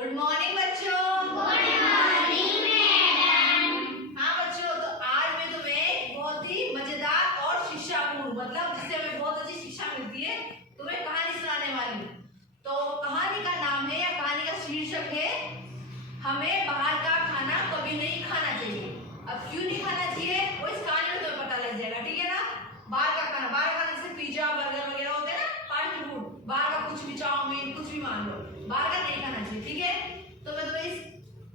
Good morning बच्चों। Good morning madam. हाँ बच्चों, तो आज मैं तुम्हें बहुत ही मजेदार और शिक्षापूर्ण मतलब जिससे हमें बहुत अच्छी शिक्षा मिलती है तुम्हें कहानी सुनाने वाली हूँ। तो कहानी का नाम है या कहानी का शीर्षक है हमें बाहर का खाना कभी नहीं खाना चाहिए। अब क्यों नहीं खाना चाहिए वो इस कहानी में तुम्हें पता लग जाएगा, ठीक है ना। बाहर का खाना जैसे पिज्जा बर्गर वगैरह होते हैं ना, फास्ट फूड, बाहर का कुछ भी, चाउमीन कुछ भी मान लो, बाहर का नहीं खाना चाहिए, ठीक है। तो मैं तुम्हें इस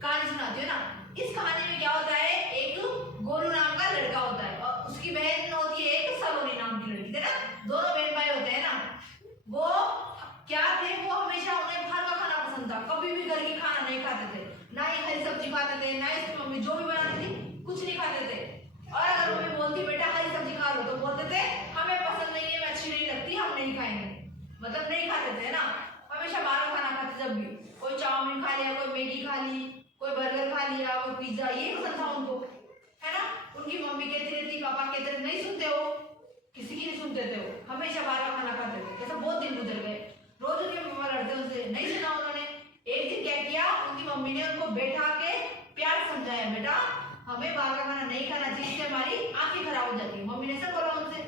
कहानी सुनाती हूँ ना। इस कहानी में क्या होता है, एक गोलू नाम का लड़का होता है और उसकी बहन होती है एक सलोनी नाम की लड़की, है ना। दोनों बहन भाई होते हैं ना। वो क्या थे, वो हमेशा उन्हें बाहर का खाना पसंद था, कभी भी घर की खाना नहीं खाते थे, ना ही हरी सब्जी खाते थे, ना ही मम्मी जो भी बनाती थी कुछ नहीं खाते थे। और अगर मम्मी बोलती बेटा हरी सब्जी खा लो तो बोलते थे हमें पसंद नहीं है, अच्छी नहीं लगती, हम नहीं खाएंगे, मतलब नहीं खाते थे ना। हमेशा बाहर का खाना खाते, जब भी कोई चाउमीन खा लिया, कोई मैगी खा ली, कोई बर्गर खा लिया, कोई पिज्जा, ये पसंद था उनको, है ना। उनकी मम्मी कहती रहती, पापा कहते थे, नहीं सुनते हो, किसी की नहीं सुनते थे, वो हमेशा बाहर का खाना खाते थे। ऐसा बहुत दिन गुजर गए, रोज उनके मम्मा लड़ते, उनसे नहीं सुना उन्होंने। एक दिन क्या किया, उनकी मम्मी ने उनको बैठा के प्यार समझाया, बेटा हमें बाहर का खाना नहीं खाना चाहिए, इससे हमारी आंखें खराब हो जाती है। मम्मी ने सब बोला उनसे,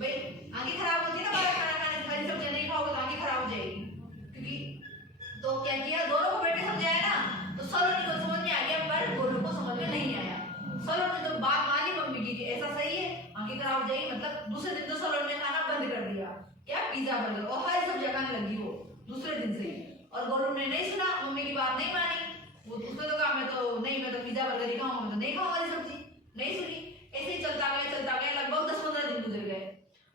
भाई आंखें खराब होती है ना, बाहर का खाना खाने से, हरी सब्जी नहीं खाओगे तो आंखें खराब हो जाएगी, क्योंकि तो क्या किया, दोनों को बेटे समझाया ना, तो सलोनी को समझ में आ गया पर गोलू को समझ में नहीं आया। सलोनी ने तो बात मानी मम्मी की कि ऐसा सही है, आंखें खराब हो जाएगी, मतलब दूसरे दिन तो सलोनी ने खाना बंद कर दिया, क्या पिज्जा बर्गर और हरी सब्जी खाने लगी वो दूसरे दिन से ही। और गोलू ने नहीं सुना, मम्मी की बात नहीं मानी, वो उसने तो कहा मैं तो पिज्जा बर्गर ही खाऊंगा, मैं तो नहीं खाऊंगा हरी सब्जी, नहीं सुनी। ऐसे ही चलता गया लगभग 10-15 दिन गुजर गए।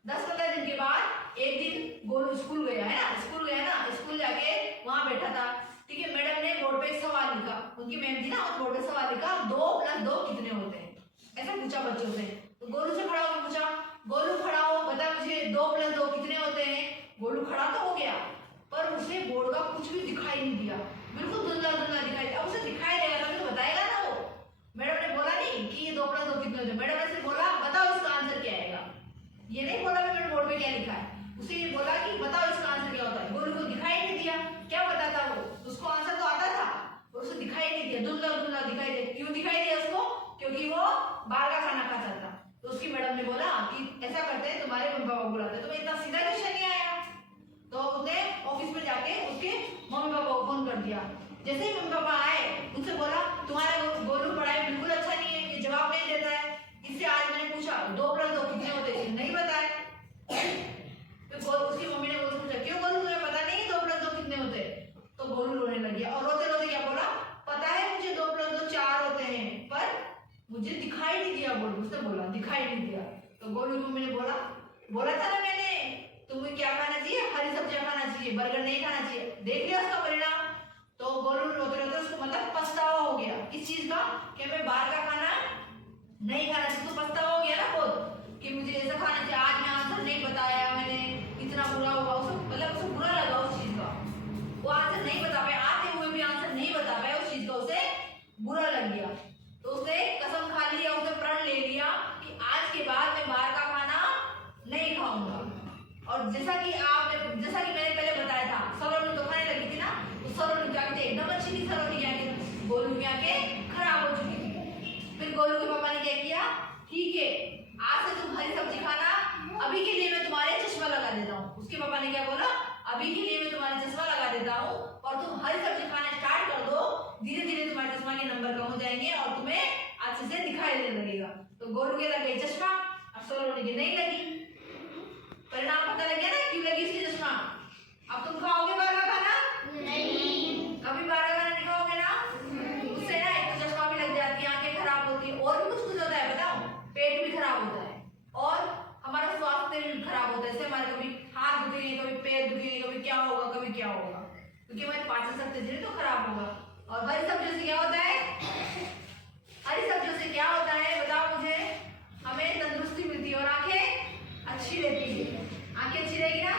10-15 दिन के बाद एक दिन गोलू स्कूल गया ना, स्कूल जाके वहां बैठा था, ठीक है। मैडम ने बोर्ड पे एक सवाल लिखा, उनकी मैम थी ना, उस बोर्ड पे सवाल लिखा 2 + 2 कितने होते हैं, ऐसा पूछा बच्चों से। तो गोलू से खड़ा होकर पूछा, गोलू खड़ा हो बता मुझे 2 + 2 कितने होते हैं। गोलू खड़ा तो हो गया पर उसे बोर्ड का कुछ भी दिखाई नहीं दिया, बिल्कुल धुंधला धुंधला दिखाई दिया। अब उसे दिखाई देगा तभी तो बताएगा ना वो। मैडम ने बोला नहीं कि ये 2 + 2 कितने होते हैं, मैडम ने सिर्फ बोला बताओ इसका आंसर क्या आएगा, ये नहीं बोला मैंने बोर्ड पे क्या लिखा है, उसे ये बोला कि बताओ इसका आंसर क्या होता है। गोलू को दिखाई नहीं दिया, क्या बताता वो, उसको आंसर तो आता था और उसे दिखाई नहीं दिया, धुंधला धुंधला दिखाई दिया। क्यों दिखाई दिया उसको, क्योंकि वो बाहर का खाना खाता था। तो उसकी मैडम ने बोला कि ऐसा करते हैं, तुम्हारे मम्मी पापा बुलाते हैं, तुम्हें इतना सीधा क्वेश्चन नहीं आया। तो उसने ऑफिस में जाके उसके मम्मी पापा को फोन कर दिया। जैसे ही मम्मी पापा आए उनसे बोला तुम्हारा गोलू पढ़ाई बिल्कुल अच्छा नहीं है, ये जवाब नहीं देता है, इससे आज मैंने पूछा 2 + 2 कितने होते हैं, नहीं बताए। फिर उसकी मम्मी ने गोलू पूछा क्यों गोलू तुम्हें पता नहीं है 2 + 2 कितने होते हैं। तो गोलू रोने लग गया और रोते रोते क्या बोला, पता है मुझे 2 + 2 4 होते हैं पर मुझे दिखाई नहीं दिया। गोलू उसने बोला दिखाई नहीं दिया। तो गोलू की मम्मी ने बोला था ना मैंने तुम्हें क्या खाना चाहिए, हरी सब्जियां खाना चाहिए, बर्गर नहीं खाना चाहिए, देख लिया उसका परिणाम। तो गोलू रोते रोते उसको मतलब पछतावा हो गया इस चीज का कि मैं बाहर का खाना नहीं खाना चाहिए। तो पछतावा हो गया ना बहुत कि मुझे ऐसा खाना चाहिए, आज मैं आंसर नहीं बताया मैंने, इतना बुरा हुआ उसको, मतलब उसको बुरा लगा उस चीज का, वो आंसर नहीं बता पाया, आते हुए भी आंसर नहीं बता पाया, उस चीज का उसे बुरा लग गया। तो उसने कसम खा लिया, उसने प्रण ले लिया कि आज के बाद मैं बाहर का खाना नहीं खाऊंगा। और जैसा कि मैंने पहले बताया था, सलोनी तो खाने लगी थी ना, तो सलोनी क्या कहते एकदम अच्छी थी, सलोनी क्या कहते गोलू क्या के खराब हो चुकी थी। फिर गोलू के पापा ने क्या किया, ठीक है आज से तुम हरी सब्जी खाना, अभी के लिए मैं तुम्हारे चश्मा लगा देता हूँ। उसके पापा ने क्या बोला, अभी के लिए मैं तुम्हारे चश्मा लगा देता हूँ और तुम हरी सब्जी खाना स्टार्ट कर दो, धीरे धीरे तुम्हारे चश्मा के नंबर कम हो जाएंगे और तुम्हें अच्छे से दिखाई देने लगेगा। तो गोलू के लग गई चश्मा और सलोनी की नहीं लगी। परिणाम पता लग गया ना क्यों लगी इसकी चश्मा। अब तुम खाओगे बाहर का खाना, नहीं, कभी बाहर का खाना नहीं खाओगे ना, उससे ना एक तो चश्मा भी लग जाती है, आंखें खराब होती है और भी कुछ होता है, बताओ पेट भी खराब होता है और हमारा स्वास्थ्य भी खराब होता है। इससे हमारे कभी हाथ दुखेंगे, कभी पैर दुखेंगे, कभी क्या होगा, क्योंकि हमारी पाचन शक्ति धीरे तो खराब होगा। और हरी सब्जियों से क्या होता है, बताओ मुझे, हमें तंदुरुस्ती मिलती है और आंखें अच्छी रहती है। आंखें अच्छी रहेगी ना